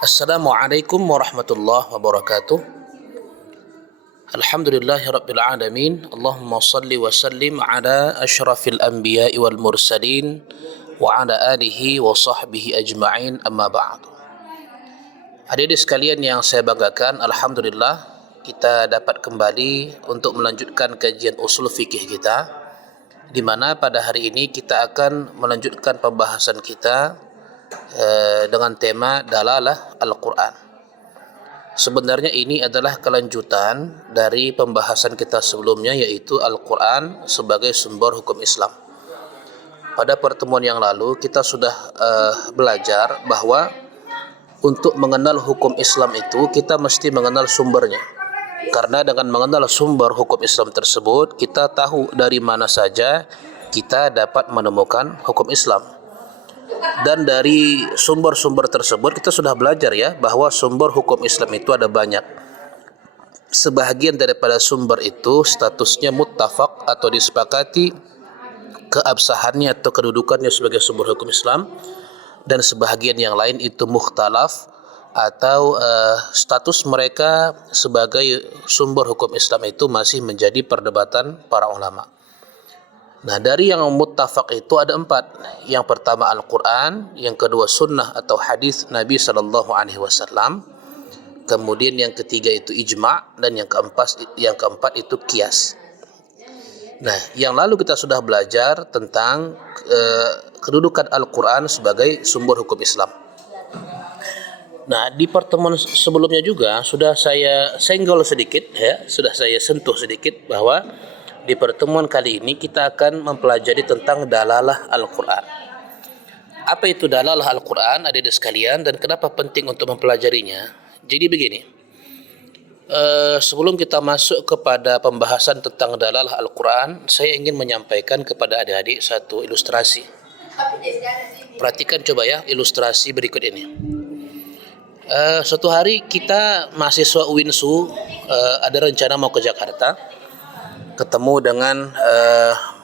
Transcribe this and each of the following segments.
Assalamualaikum warahmatullahi wabarakatuh. Alhamdulillahirabbil alamin. Allahumma shalli wa sallim ala asyrafil anbiya'i wal mursalin wa ala alihi wa sahbihi ajma'in, amma ba'du. Hadirin sekalian yang saya banggakan, alhamdulillah kita dapat kembali untuk melanjutkan kajian usul fikih kita, di mana pada hari ini kita akan melanjutkan pembahasan kita dengan tema dalalah Al-Quran. Sebenarnya ini adalah kelanjutan dari pembahasan kita sebelumnya, yaitu Al-Quran sebagai sumber hukum Islam. Pada pertemuan yang lalu kita sudah belajar bahwa untuk mengenal hukum Islam itu kita mesti mengenal sumbernya. Karena dengan mengenal sumber hukum Islam tersebut, kita tahu dari mana saja kita dapat menemukan hukum Islam. Dan dari sumber-sumber tersebut kita sudah belajar ya, bahwa sumber hukum Islam itu ada banyak. Sebahagian daripada sumber itu statusnya muttafaq atau disepakati keabsahannya atau kedudukannya sebagai sumber hukum Islam, dan sebahagian yang lain itu mukhtalaf atau status mereka sebagai sumber hukum Islam itu masih menjadi perdebatan para ulama. Nah, dari yang muttafaq itu ada 4. Yang pertama Al-Quran, yang kedua sunnah atau hadis Nabi SAW, kemudian yang ketiga itu ijma', dan yang keempat itu qiyas. Nah, yang lalu kita sudah belajar tentang kedudukan Al-Quran sebagai sumber hukum Islam. Nah, di pertemuan sebelumnya juga sudah saya senggol sedikit ya, sudah saya sentuh sedikit bahwa di pertemuan kali ini kita akan mempelajari tentang dalalah Al-Quran. Apa itu dalalah Al-Quran, adik-adik sekalian, dan kenapa penting untuk mempelajarinya? Jadi begini, sebelum kita masuk kepada pembahasan tentang dalalah Al-Quran, saya ingin menyampaikan kepada adik-adik satu ilustrasi. Perhatikan coba ya ilustrasi berikut ini. Suatu hari kita mahasiswa UINSU ada rencana mau ke Jakarta, ketemu dengan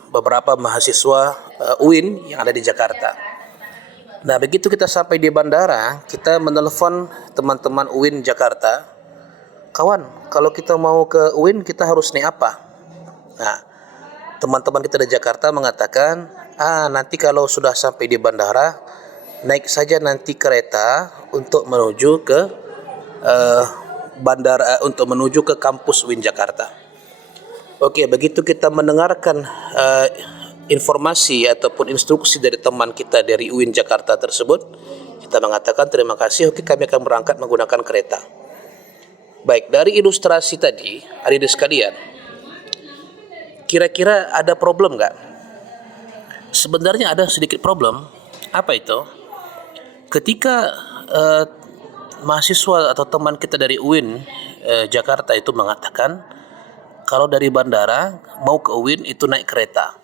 beberapa mahasiswa UIN yang ada di Jakarta. Nah, begitu kita sampai di bandara, kita menelpon teman-teman UIN Jakarta, kawan, kalau kita mau ke UIN kita harus naik apa? Nah, teman-teman kita di Jakarta mengatakan, nanti kalau sudah sampai di bandara, naik saja nanti kereta untuk menuju ke bandara, untuk menuju ke kampus UIN Jakarta. Oke, begitu kita mendengarkan informasi ataupun instruksi dari teman kita dari UIN Jakarta tersebut, kita mengatakan terima kasih, oke kami akan berangkat menggunakan kereta. Baik, dari ilustrasi tadi, adik-adik sekalian, kira-kira ada problem nggak? Sebenarnya ada sedikit problem. Apa itu? Ketika mahasiswa atau teman kita dari UIN Jakarta itu mengatakan, kalau dari bandara mau ke UIN itu naik kereta.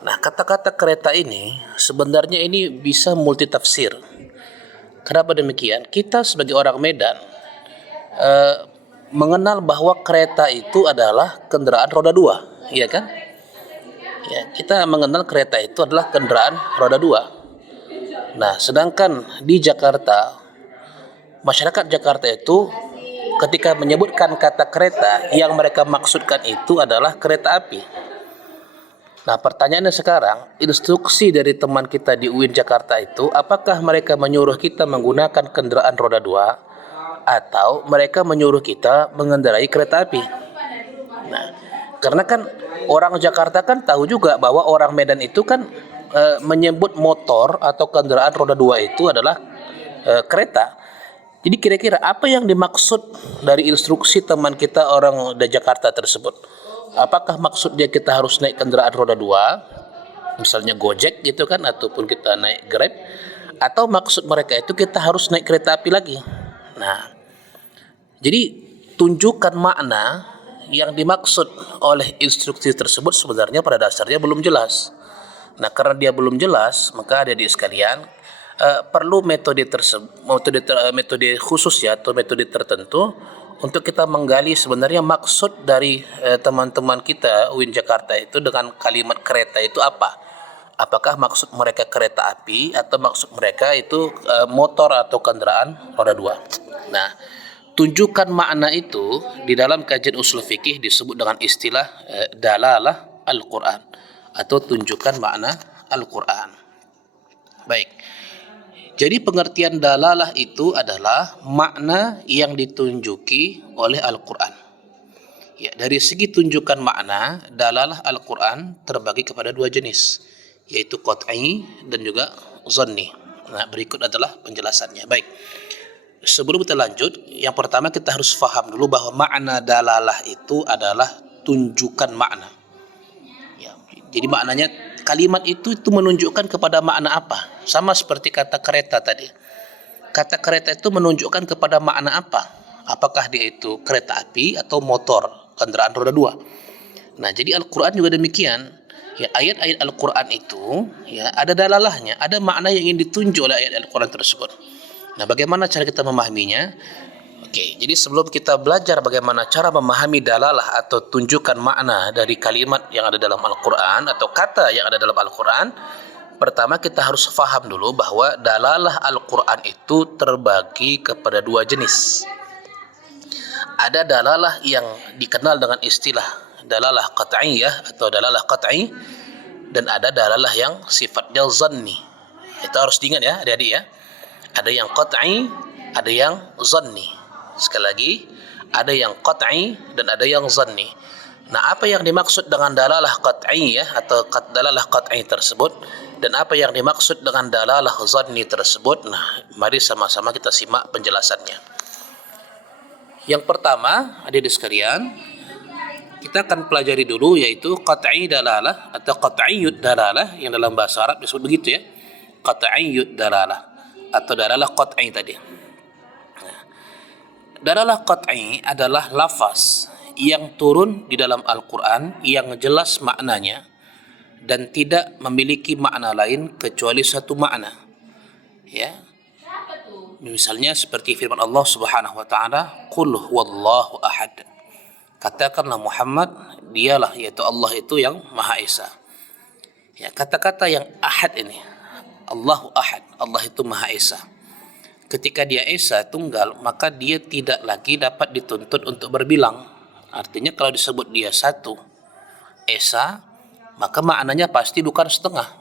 Nah, kata-kata kereta ini sebenarnya ini bisa multitafsir. Kenapa demikian? Kita sebagai orang Medan mengenal bahwa kereta itu adalah kendaraan roda 2, iya kan? Ya, kita mengenal kereta itu adalah kendaraan roda 2. Nah, sedangkan di Jakarta, masyarakat Jakarta itu ketika menyebutkan kata kereta, yang mereka maksudkan itu adalah kereta api. Nah, pertanyaannya sekarang, instruksi dari teman kita di UIN Jakarta itu, apakah mereka menyuruh kita menggunakan kendaraan roda 2 atau mereka menyuruh kita mengendarai kereta api? Nah, karena kan orang Jakarta kan tahu juga bahwa orang Medan itu kan menyebut motor atau kendaraan roda 2 itu adalah kereta. Jadi kira-kira apa yang dimaksud dari instruksi teman kita orang dari Jakarta tersebut? Apakah maksud dia kita harus naik kendaraan roda 2, misalnya Gojek gitu kan, ataupun kita naik Grab, atau maksud mereka itu kita harus naik kereta api lagi? Nah, jadi tunjukkan makna yang dimaksud oleh instruksi tersebut sebenarnya pada dasarnya belum jelas. Nah, karena dia belum jelas, maka adik-adik sekalian, perlu metode khusus ya, atau metode tertentu untuk kita menggali sebenarnya maksud dari teman-teman kita UIN Jakarta itu dengan kalimat kereta itu apa. Apakah maksud mereka kereta api atau maksud mereka itu motor atau kendaraan roda dua. Nah, tunjukkan makna itu di dalam kajian usul fikih disebut dengan istilah dalalah Al-Quran atau tunjukkan makna Al-Quran. Baik. Jadi pengertian dalalah itu adalah makna yang ditunjuki oleh Al-Quran. Ya, dari segi tunjukkan makna, dalalah Al-Quran terbagi kepada dua jenis, yaitu qat'i dan juga zanni. Nah, berikut adalah penjelasannya. Baik. Sebelum kita lanjut, yang pertama kita harus faham dulu bahwa makna dalalah itu adalah tunjukkan makna. Ya, jadi maknanya kalimat itu menunjukkan kepada makna apa? Sama seperti kata kereta tadi. Kata kereta itu menunjukkan kepada makna apa? Apakah dia itu kereta api atau motor, kendaraan roda dua? Nah, jadi Al-Quran juga demikian. Ya, ayat-ayat Al-Quran itu ya ada dalalahnya, ada makna yang ingin ditunjuk oleh ayat Al-Quran tersebut. Nah, bagaimana cara kita memahaminya? Oke, jadi sebelum kita belajar bagaimana cara memahami dalalah atau tunjukkan makna dari kalimat yang ada dalam Al-Quran atau kata yang ada dalam Al-Quran, pertama kita harus faham dulu bahwa dalalah Al-Quran itu terbagi kepada dua jenis. Ada dalalah yang dikenal dengan istilah dalalah qat'iyah atau dalalah qat'i, dan ada dalalah yang sifatnya zanni. Itu harus diingat ya adik-adik ya. Ada yang qat'i, ada yang zanni. Sekali lagi, ada yang qat'i dan ada yang zanni. Nah, apa yang dimaksud dengan dalalah qat'iyah atau dalalah qat'i tersebut dan apa yang dimaksud dengan dalalah zanni tersebut? Nah, mari sama-sama kita simak penjelasannya. Yang pertama, adik-adik sekalian, kita akan pelajari dulu yaitu qat'i dalalah atau qat'iyyud dalalah yang dalam bahasa Arab disebut begitu ya. Qat'iyyud dalalah atau dalalah qat'i tadi. Dalalah qat'i adalah lafaz yang turun di dalam Al-Quran yang jelas maknanya dan tidak memiliki makna lain kecuali satu makna. Ya. Misalnya seperti firman Allah Subhanahu wa taala, "Qul huwallahu ahad." Katakanlah Muhammad, dialah yaitu Allah itu yang Maha Esa. Ya, kata-kata yang ahad ini, Allahu ahad, Allah itu Maha Esa. Ketika dia Esa tunggal, maka dia tidak lagi dapat dituntut untuk berbilang. Artinya kalau disebut dia satu Esa, maka maknanya pasti bukan setengah.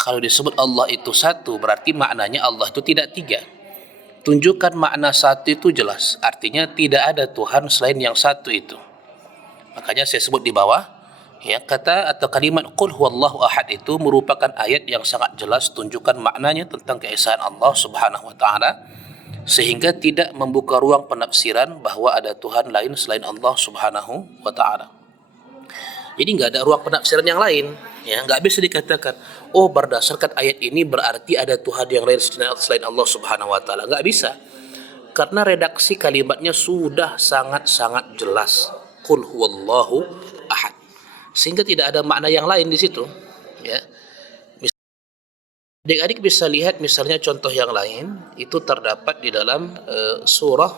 Kalau disebut Allah itu satu, berarti maknanya Allah itu tidak tiga. Tunjukkan makna satu itu jelas. Artinya tidak ada Tuhan selain yang satu itu. Makanya saya sebut di bawah, ya, kata atau kalimat Qul huwallahu ahad itu merupakan ayat yang sangat jelas tunjukkan maknanya tentang keesaan Allah Subhanahu wa taala, sehingga tidak membuka ruang penafsiran bahwa ada Tuhan lain selain Allah Subhanahu wa taala. Jadi nggak ada ruang penafsiran yang lain, ya, nggak bisa dikatakan, oh berdasarkan ayat ini berarti ada Tuhan yang lain selain Allah Subhanahu wa taala. Nggak bisa. Karena redaksi kalimatnya sudah sangat-sangat jelas. Qul huwallahu ahad. Sehingga tidak ada makna yang lain di situ, ya. Adik-adik bisa lihat misalnya contoh yang lain itu terdapat di dalam surah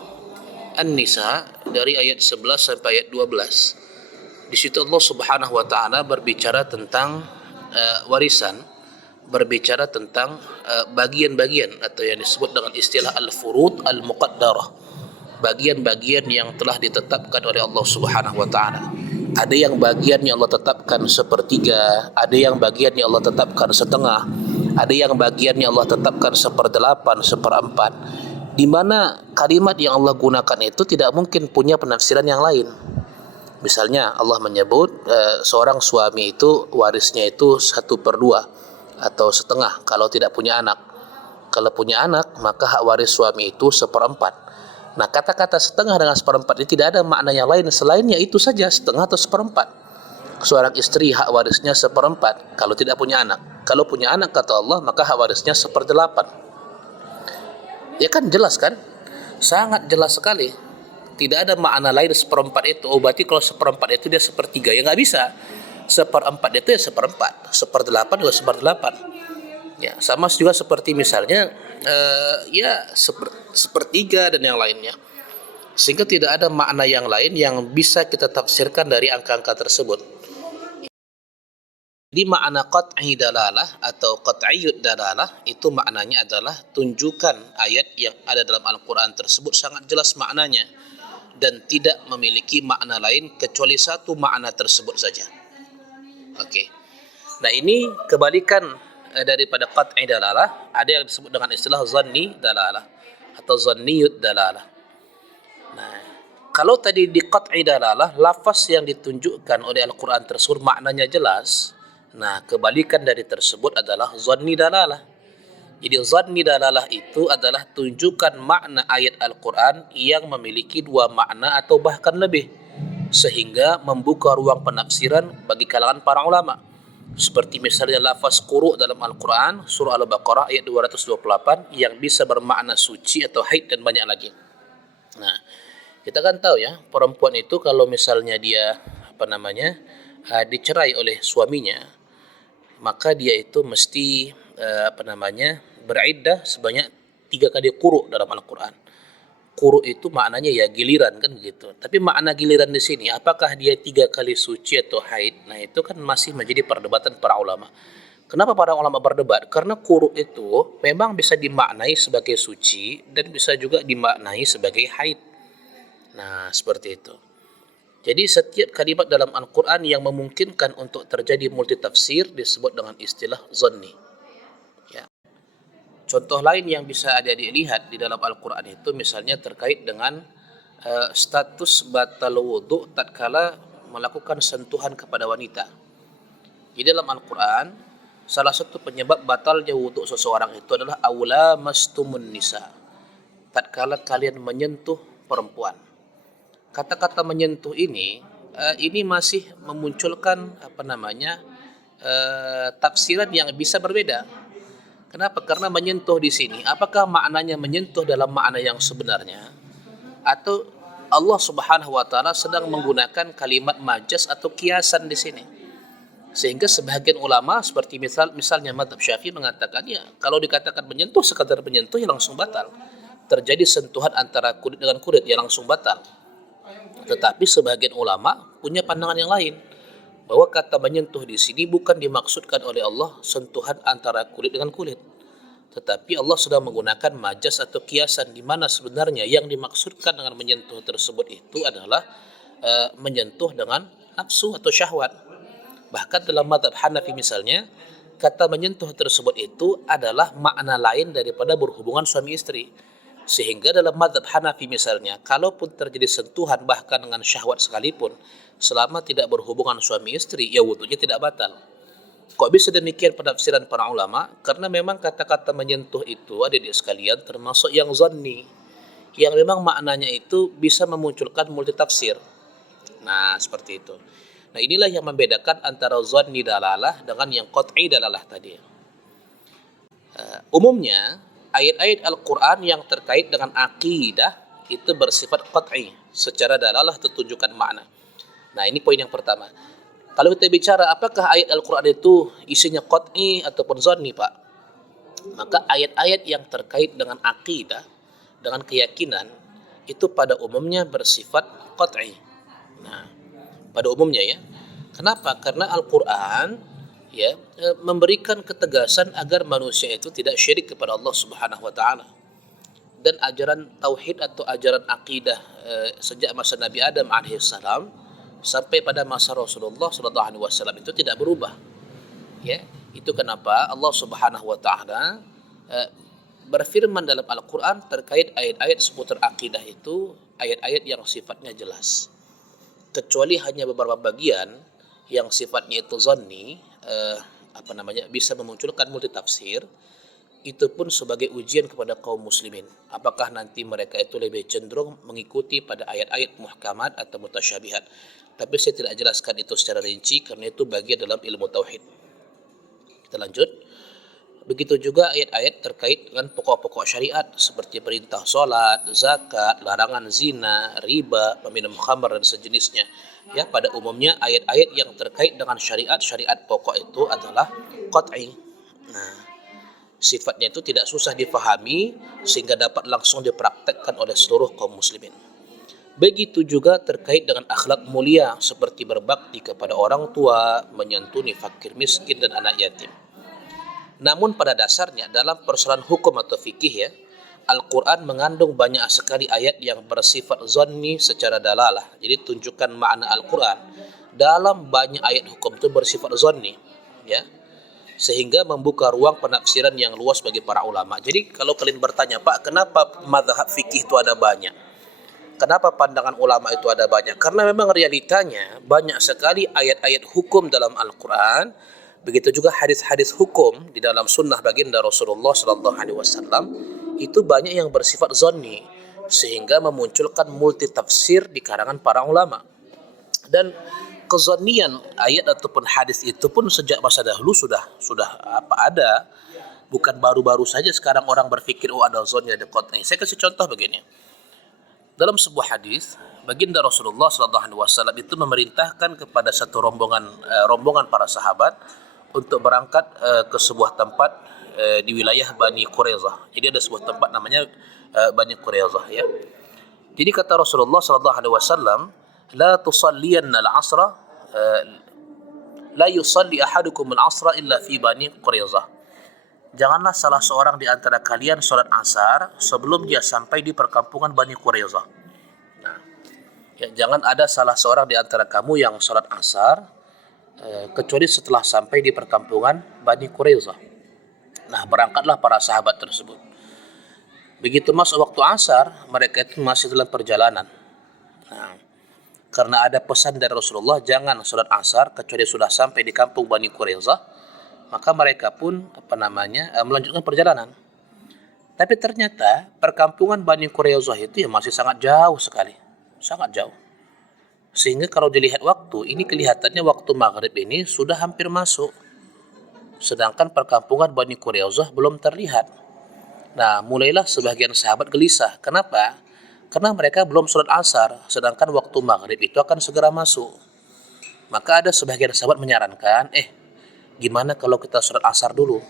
An-Nisa dari ayat 11 sampai ayat 12. Di situ Allah Subhanahu wa taala berbicara tentang warisan, berbicara tentang bagian-bagian atau yang disebut dengan istilah al-furud al-muqaddarah. Bagian-bagian yang telah ditetapkan oleh Allah Subhanahu wa taala. Ada yang bagiannya Allah tetapkan sepertiga, ada yang bagiannya Allah tetapkan setengah, ada yang bagiannya Allah tetapkan seperdelapan, seperempat. Di mana kalimat yang Allah gunakan itu tidak mungkin punya penafsiran yang lain. Misalnya Allah menyebut seorang suami itu warisnya itu 1/2 atau setengah kalau tidak punya anak. Kalau punya anak maka hak waris suami itu 1/4. Nah, kata-kata setengah dengan 1/4 ini tidak ada makna yang lain selainnya itu saja, setengah atau 1/4. Seorang istri hak warisnya 1/4 kalau tidak punya anak. Kalau punya anak kata Allah maka hak warisnya 1/8. Ya kan jelas kan? Sangat jelas sekali. Tidak ada makna lain 1/4 itu. Oh, berarti kalau 1/4 itu dia 1/3. Ya nggak bisa. 1/4 itu ya 1/4. 1/8 juga 1/8. Ya, sama juga seperti misalnya ya 1/3 dan yang lainnya. Sehingga tidak ada makna yang lain yang bisa kita tafsirkan dari angka-angka tersebut. Di makna qat'i dalalah atau qat'iyyud dalalah itu maknanya adalah tunjukkan ayat yang ada dalam Al-Quran tersebut sangat jelas maknanya dan tidak memiliki makna lain kecuali satu makna tersebut saja. Okey. Nah, ini kebalikan daripada qat'i dalalah. Ada yang disebut dengan istilah zanni dalalah atau zanniyud dalalah. Nah, kalau tadi di qat'i dalalah, lafaz yang ditunjukkan oleh Al-Quran tersebut maknanya jelas. Nah, kebalikan dari tersebut adalah zanni dalalah. Jadi zanni dalalah itu adalah tunjukkan makna ayat Al-Quran yang memiliki dua makna atau bahkan lebih, sehingga membuka ruang penafsiran bagi kalangan para ulama. Seperti misalnya lafaz quru dalam Al-Quran, surah Al-Baqarah ayat 228 yang bisa bermakna suci atau haid dan banyak lagi. Nah, kita kan tahu ya, perempuan itu kalau misalnya dia dicerai oleh suaminya, maka dia itu mesti beriddah sebanyak 3 kali quru dalam Al-Quran. Quru itu maknanya ya giliran kan gitu. Tapi makna giliran di sini apakah dia 3 kali suci atau haid? Nah, itu kan masih menjadi perdebatan para ulama. Kenapa para ulama berdebat? Karena quru itu memang bisa dimaknai sebagai suci dan bisa juga dimaknai sebagai haid. Nah, seperti itu. Jadi setiap kalimat dalam Al-Quran yang memungkinkan untuk terjadi multitafsir disebut dengan istilah zanni. Ya. Contoh lain yang bisa ada dilihat di dalam Al-Quran itu misalnya terkait dengan status batal wudu tatkala melakukan sentuhan kepada wanita. Di dalam Al-Quran, salah satu penyebab batalnya wudu seseorang itu adalah aula mastumun nisa. Tatkala kalian menyentuh perempuan. Kata-kata menyentuh ini masih memunculkan tafsiran yang bisa berbeda. Kenapa? Karena menyentuh di sini, apakah maknanya menyentuh dalam makna yang sebenarnya, atau Allah Subhanahu wa taala sedang menggunakan kalimat majaz atau kiasan di sini? Sehingga sebahagian ulama seperti misalnya mazhab Syafi'i mengatakan ya kalau dikatakan menyentuh sekadar menyentuh ya langsung batal. Terjadi sentuhan antara kulit dengan kulit ya langsung batal. Tetapi sebagian ulama punya pandangan yang lain, bahwa kata menyentuh di sini bukan dimaksudkan oleh Allah sentuhan antara kulit dengan kulit, tetapi Allah sedang menggunakan majaz atau kiasan di mana sebenarnya yang dimaksudkan dengan menyentuh tersebut itu adalah menyentuh dengan nafsu atau syahwat. Bahkan dalam mazhab Hanafi misalnya, kata menyentuh tersebut itu adalah makna lain daripada berhubungan suami istri. Sehingga dalam mazhab Hanafi misalnya, kalaupun terjadi sentuhan bahkan dengan syahwat sekalipun, selama tidak berhubungan suami istri, ya wudunya tidak batal. Kok bisa demikian penafsiran para ulama? Karena memang kata-kata menyentuh itu ada di sekalian termasuk yang zanni, yang memang maknanya itu bisa memunculkan multitafsir. Nah, seperti itu. Nah, inilah yang membedakan antara zanni dalalah dengan yang qat'i dalalah tadi. Umumnya ayat-ayat Al-Quran yang terkait dengan akidah itu bersifat qat'i, secara dalalah tertunjukkan makna. Nah, ini poin yang pertama. Kalau kita bicara apakah ayat Al-Quran itu isinya qat'i ataupun zanni, Pak? Maka ayat-ayat yang terkait dengan akidah, dengan keyakinan, itu pada umumnya bersifat qat'i. Nah, pada umumnya ya. Kenapa? Karena Al-Quran memberikan ketegasan agar manusia itu tidak syirik kepada Allah Subhanahu wa taala. Dan ajaran tauhid atau ajaran akidah sejak masa Nabi Adam alaihissalam sampai pada masa Rasulullah sallallahu alaihi wasallam itu tidak berubah. Ya, itu kenapa Allah Subhanahu wa taala berfirman dalam Al-Quran terkait ayat-ayat seputar akidah itu ayat-ayat yang sifatnya jelas. Kecuali hanya beberapa bagian yang sifatnya itu zanni, bisa memunculkan multitafsir, itu pun sebagai ujian kepada kaum muslimin. Apakah nanti mereka itu lebih cenderung mengikuti pada ayat-ayat muhkamat atau mutasyabihat. Tapi saya tidak jelaskan itu secara rinci karena itu bagian dalam ilmu tauhid. Kita lanjut. Begitu juga ayat-ayat terkait dengan pokok-pokok syariat seperti perintah solat, zakat, larangan zina, riba, meminum khamar dan sejenisnya. Ya, pada umumnya ayat-ayat yang terkait dengan syariat pokok itu adalah qat'i. Nah, sifatnya itu tidak susah difahami sehingga dapat langsung dipraktekkan oleh seluruh kaum muslimin. Begitu juga terkait dengan akhlak mulia seperti berbakti kepada orang tua, menyantuni fakir miskin dan anak yatim. Namun pada dasarnya dalam persoalan hukum atau fikih ya, Al-Quran mengandung banyak sekali ayat yang bersifat zanni secara dalalah. Jadi tunjukkan makna Al-Quran dalam banyak ayat hukum itu bersifat zanni, ya, sehingga membuka ruang penafsiran yang luas bagi para ulama. Jadi kalau kalian bertanya, Pak, kenapa mazhab fikih itu ada banyak? Kenapa pandangan ulama itu ada banyak? Karena memang realitanya banyak sekali ayat-ayat hukum dalam Al-Quran, begitu juga hadis-hadis hukum di dalam sunnah baginda Rasulullah Sallallahu Alaihi Wasallam itu banyak yang bersifat zanni, sehingga memunculkan multi tafsir di kalangan para ulama. Dan kezannian ayat ataupun hadis itu pun sejak masa dahulu sudah ada, bukan baru-baru saja sekarang orang berpikir ada zanni, ada qat'i. Saya kasih contoh begini. Dalam sebuah hadis, baginda Rasulullah SAW itu memerintahkan kepada satu rombongan para sahabat untuk berangkat ke sebuah tempat di wilayah Bani Quraizah. Jadi ada sebuah tempat namanya Bani Quraizah, ya. Jadi kata Rasulullah SAW, la tusalliyanna al-asra, la yusalli ahadukum al-asra illa fi Bani Quraizah. Janganlah salah seorang di antara kalian sholat asar sebelum dia sampai di perkampungan Bani Quraizah. Nah, ya, jangan ada salah seorang di antara kamu yang sholat asar kecuali setelah sampai di perkampungan Bani Quraizah. Nah, berangkatlah para sahabat tersebut. Begitu masuk waktu asar, mereka itu masih dalam perjalanan. Nah, karena ada pesan dari Rasulullah, jangan sholat asar kecuali sudah sampai di kampung Bani Quraizah, maka mereka pun melanjutkan perjalanan. Tapi ternyata perkampungan Bani Quraizah itu ya masih sangat jauh sekali, sangat jauh. Sehingga kalau dilihat waktu, ini kelihatannya waktu maghrib ini sudah hampir masuk, sedangkan perkampungan Bani Quraizah belum terlihat. Nah, mulailah sebagian sahabat gelisah. Kenapa? Karena mereka belum sholat asar, sedangkan waktu maghrib itu akan segera masuk. Maka ada sebagian sahabat menyarankan, gimana kalau kita sholat asar dulu?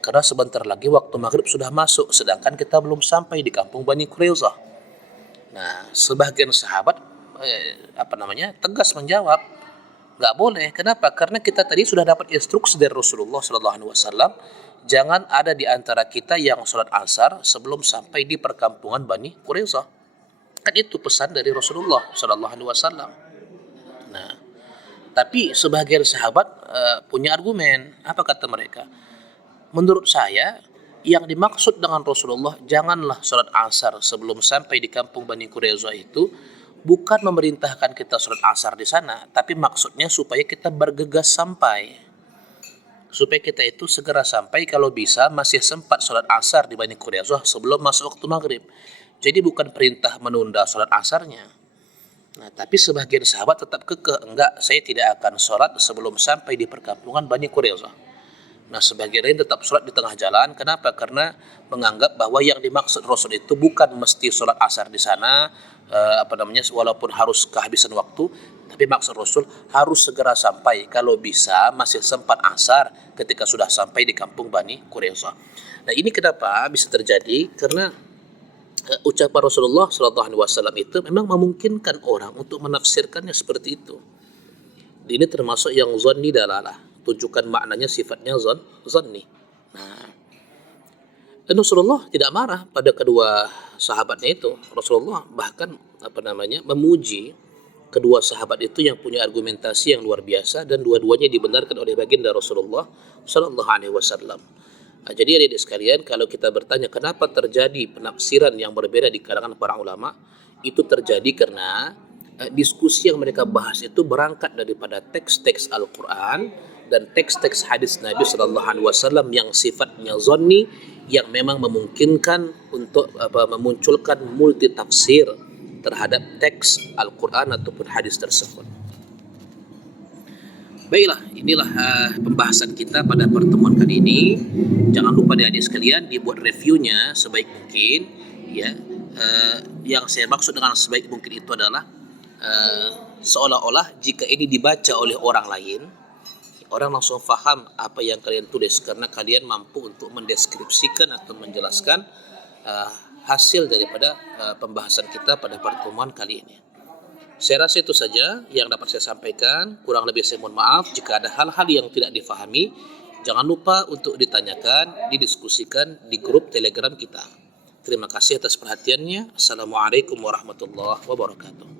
Karena sebentar lagi waktu maghrib sudah masuk, sedangkan kita belum sampai di kampung Bani Quraizah. Nah, sebagian sahabat tegas menjawab, nggak boleh. Kenapa? Karena kita tadi sudah dapat instruksi dari Rasulullah SAW, jangan ada di antara kita yang sholat asar sebelum sampai di perkampungan Bani Quraizah. Kan itu pesan dari Rasulullah SAW. Nah, tapi sebagian sahabat punya argumen. Apa kata mereka? Menurut saya, yang dimaksud dengan Rasulullah janganlah sholat asar sebelum sampai di kampung Bani Quraizah itu bukan memerintahkan kita sholat asar di sana, tapi maksudnya supaya kita bergegas sampai. Supaya kita itu segera sampai, kalau bisa masih sempat sholat asar di Bani Quraizah sebelum masuk waktu maghrib. Jadi bukan perintah menunda sholat asarnya. Nah, tapi sebagian sahabat tetap kekeh, enggak, saya tidak akan sholat sebelum sampai di perkampungan Bani Quraizah. Nah, sebagian lain tetap sholat di tengah jalan. Kenapa? Karena menganggap bahwa yang dimaksud Rasul itu bukan mesti sholat asar di sana, walaupun harus kehabisan waktu, tapi maksud Rasul harus segera sampai. Kalau bisa masih sempat asar ketika sudah sampai di kampung Bani Quraizah. Nah, ini kenapa bisa terjadi? Karena ucapan Rasulullah SAW itu memang memungkinkan orang untuk menafsirkannya seperti itu. Ini termasuk yang zanni dalalah, tunjukkan maknanya sifatnya zanni. Nah, dan Rasulullah tidak marah pada kedua sahabatnya itu. Rasulullah bahkan memuji kedua sahabat itu yang punya argumentasi yang luar biasa, dan dua-duanya dibenarkan oleh baginda Rasulullah SAW. Nah, jadi adik-adik sekalian, kalau kita bertanya kenapa terjadi penafsiran yang berbeda di kalangan para ulama, itu terjadi karena diskusi yang mereka bahas itu berangkat daripada teks-teks Al-Quran dan teks-teks hadis Nabi SAW yang sifatnya zanni, yang memang memungkinkan untuk memunculkan multi tafsir terhadap teks Al-Quran ataupun hadis tersebut. Baiklah, inilah pembahasan kita pada pertemuan kali ini. Jangan lupa adik-adik sekalian dibuat reviewnya sebaik mungkin, ya. Yang saya maksud dengan sebaik mungkin itu adalah seolah-olah jika ini dibaca oleh orang lain, orang langsung faham apa yang kalian tulis karena kalian mampu untuk mendeskripsikan atau menjelaskan hasil daripada pembahasan kita pada pertemuan kali ini. Saya rasa itu saja yang dapat saya sampaikan. Kurang lebih saya mohon maaf jika ada hal-hal yang tidak difahami. Jangan lupa untuk ditanyakan, didiskusikan di grup Telegram kita. Terima kasih atas perhatiannya. Assalamualaikum warahmatullahi wabarakatuh.